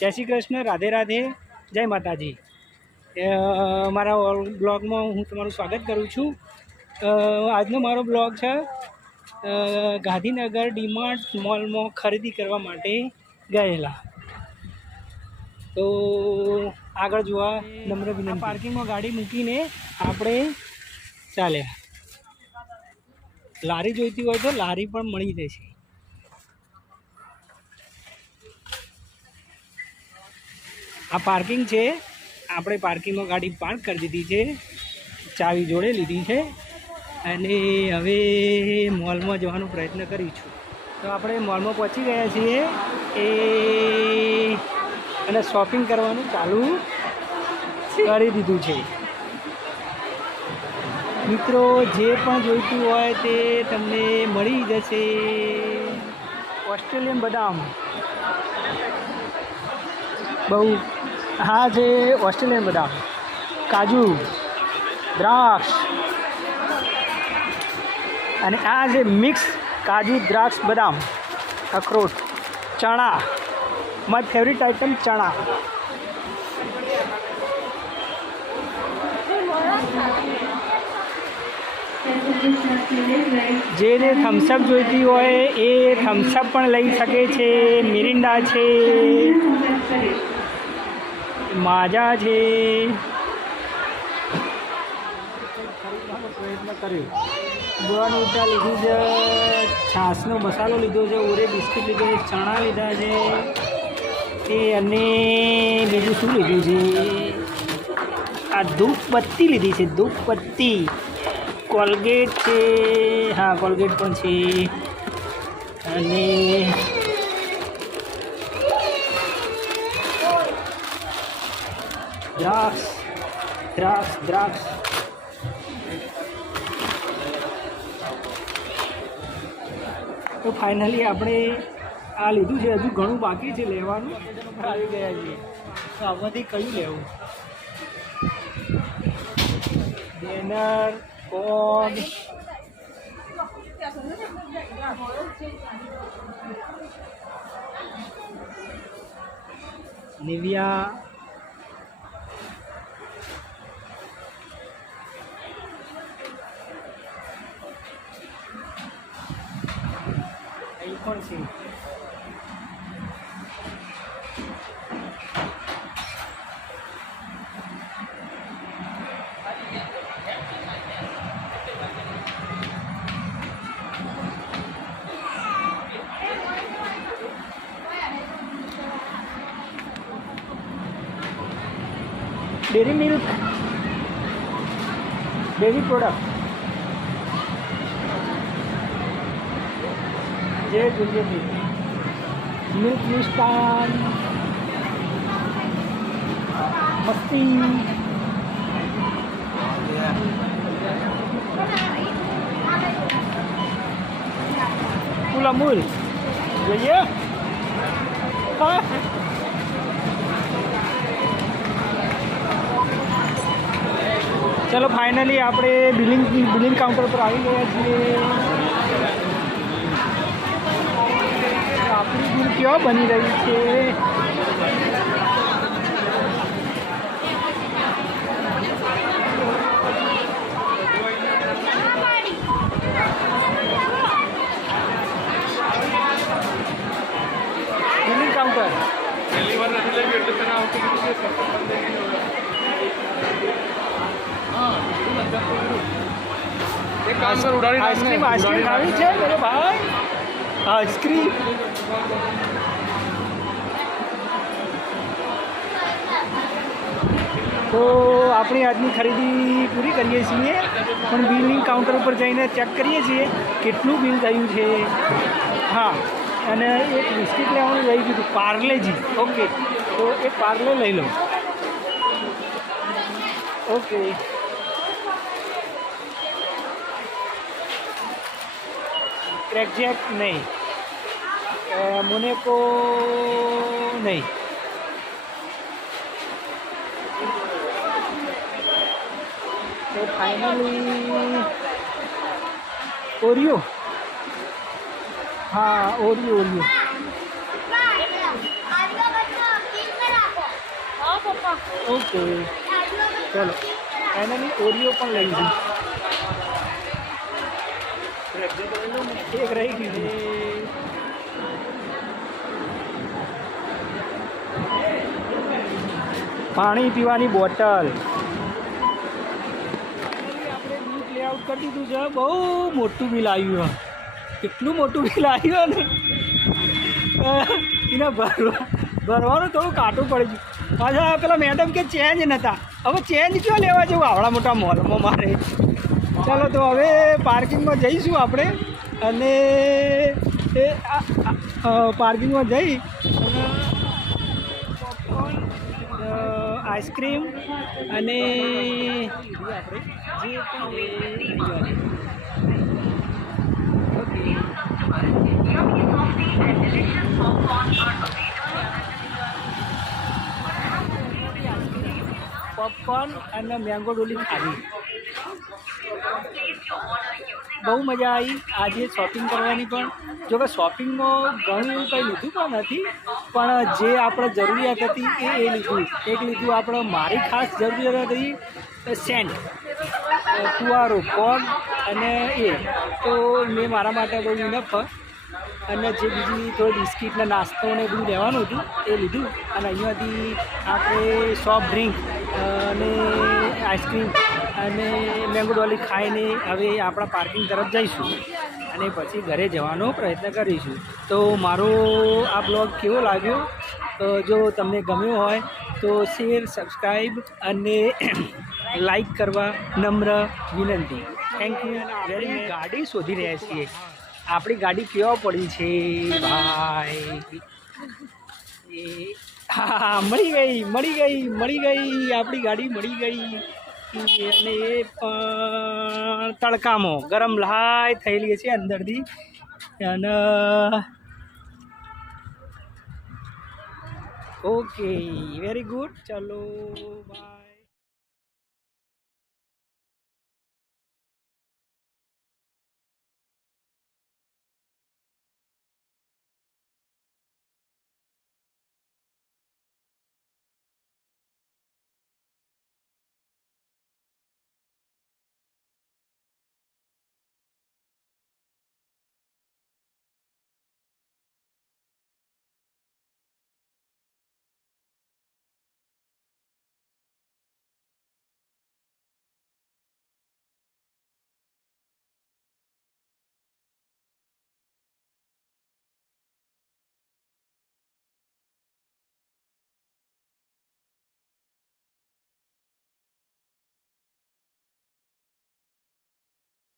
જય શ્રી કૃષ્ણ, રાધે રાધે, જય માતાજી। મારા બ્લોગમાં હું તમારું સ્વાગત કરું છું। આજનો મારો બ્લોગ છે ગાંધીનગર ડીમાર્ટ મોલમાં ખરીદી કરવા માટે ગયેલા। તો આગળ જોવા નમ્ર વિનંતી। પાર્કિંગમાં ગાડી મૂકીને આપણે ચાલ્યા। લારી જોઈતી હોય તો લારી પણ મળી જશે। આ પાર્કિંગ છે, આપણે પાર્કિંગમાં ગાડી પાર્ક કરી દીધી છે, ચાવી જોડે લીધી છે અને હવે મોલમાં જવાનો પ્રયત્ન કરીશું। તો આપણે મોલમાં પહોંચી ગયા છીએ અને શોપિંગ કરવાનું ચાલુ કરી દીધું છે। મિત્રો, જે પણ જોઈતું હોય તે તમને મળી જશે। ઓસ્ટ્રેલિયન બદામ બહુ હા છે, ઓસ્ટ્રેલિયન બદામ, કાજુ, દ્રાક્ષ અને આ છે મિક્સ કાજુ, દ્રાક્ષ, બદામ, અખરોટ, ચણા, મારી ફેવરિટ આઈટમ ચણા। જેને થમ્સઅપ જોઈતી હોય એ થમ્સઅપ પણ લઈ શકે છે। મિરિન્ડા છે, માજા છે। પ્રયત્ન કર્યો। બોર્નવિટા લીધી છે, છાશનો મસાલો લીધો છે, ઓરે બિસ્કિટ લીધો છે, ચણા લીધા છે એ અને બીજું શું લીધું છે? આ ધૂપબત્તી લીધી છે, ધૂપબત્તી। કોલગેટ છે, હા કોલગેટ પણ છે અને દ્રાક્ષ દ્રાક્ષ દ્રાક્ષ તો ફાઇનલી આપણે આ લીધું છે। હજુ ઘણું બાકી છે લેવાનું, આવી ગયા છીએ। તો આમાંથી કયું લેવું? બેનર, કોડ, નિવિયા, અહીં પણ છે डेयरी मिल्क, डेयरी प्रोडक्ट જે જોઈએ છે। મિલ્ક મિષ્ટાન, મસ્તી, ફૂલ અમૂલ જોઈએ। હા चलो फाइनली આપણે બિલિંગ કાઉન્ટર પર આવી ગયા છીએ। આપણી બિલ કેવા બની રહી છે? બિલિંગ કાઉન્ટર आइसक्रीम आइसक्रीम खावी है मेरे भाई, आइसक्रीम। तो अपनी આજની ખરીદી પૂરી કરીએ છીએ, પણ બિલિંગ કાઉન્ટર ઉપર જઈને ચેક કરીએ છીએ કેટલું બિલ થયું છે। હા, અને એક બિસ્કિટ લેવાનું રહી ગયું હતું, પાર્લેજી। ઓકે, તો એક પાર્લે લઈ લો। ઓકે, क्रैकजैक नहीं, मोनेको नहीं, तो फाइनली ओरियो, हाँ ओरियो ओरियो ઓકે ચલો ફાઇનલી ઓરિયો પણ લઈશું. એક રહી ગયું છે. પાણી પીવાની બોટલ આપણે દૂધ લેઆઉટ કરી દીધું છે. બહુ મોટું બિલ આવ્યું. કેટલું મોટું બિલ આવ્યું ને એને ભરવાનું થોડું કાટું પડી ગયું. પાછા પેલા મેડમ કે ચેન્જ નહોતા. હવે ચેન્જ ક્યાં લેવા જવું આવડા મોટા મોલમાં મારે. ચાલો તો હવે પાર્કિંગમાં જઈશું આપણે અને એ પાર્કિંગમાં જઈ અને પોપકોર્ન આઈસ્ક્રીમ અને આપણે જે પણ પોપકોર્ન અને મેંગો ડોલી ખાધી. બહુ મજા આવી આજે શોપિંગ કરવાની. પણ જો કે શોપિંગમાં ઘણું એવું કંઈ લીધું પણ નથી, પણ જે આપણે જરૂરિયાત હતી એ લીધું. એક લીધું આપણે મારી ખાસ જરૂરિયાત હતી સેન્ટ, કુવારો, ફોગ અને એ તો મેં મારા માટે બહુ ઇનફ. અને જે બીજી થોડી બિસ્કિટને નાસ્તો ને બધું લેવાનું હતું એ લીધું. અને અહીંયાથી આપણે સોફ્ટ ડ્રિંક અને આઈસ્ક્રીમ અને મેંગો ડોલી ખાઈને હવે આપણા પાર્કિંગ તરફ જઈશું અને પછી ઘરે જવાનો પ્રયત્ન કરીશું. તો મારો આ બ્લોગ કેવો લાગ્યો? જો તમને ગમ્યો હોય તો શેર, સબસ્ક્રાઈબ અને લાઈક કરવા નમ્ર વિનંતી. Thank you. વેરી ગાડી શોધી રહ્યા છીએ. આપણી ગાડી કેવા પડી છે ભાઈ? હા મળી ગઈ આપણી ગાડી મળી ગઈ. અને એ પણ તડકામાં ગરમ લાય થયેલી છે અંદરથી. અને ઓકે વેરી ગુડ. ચાલો બાય.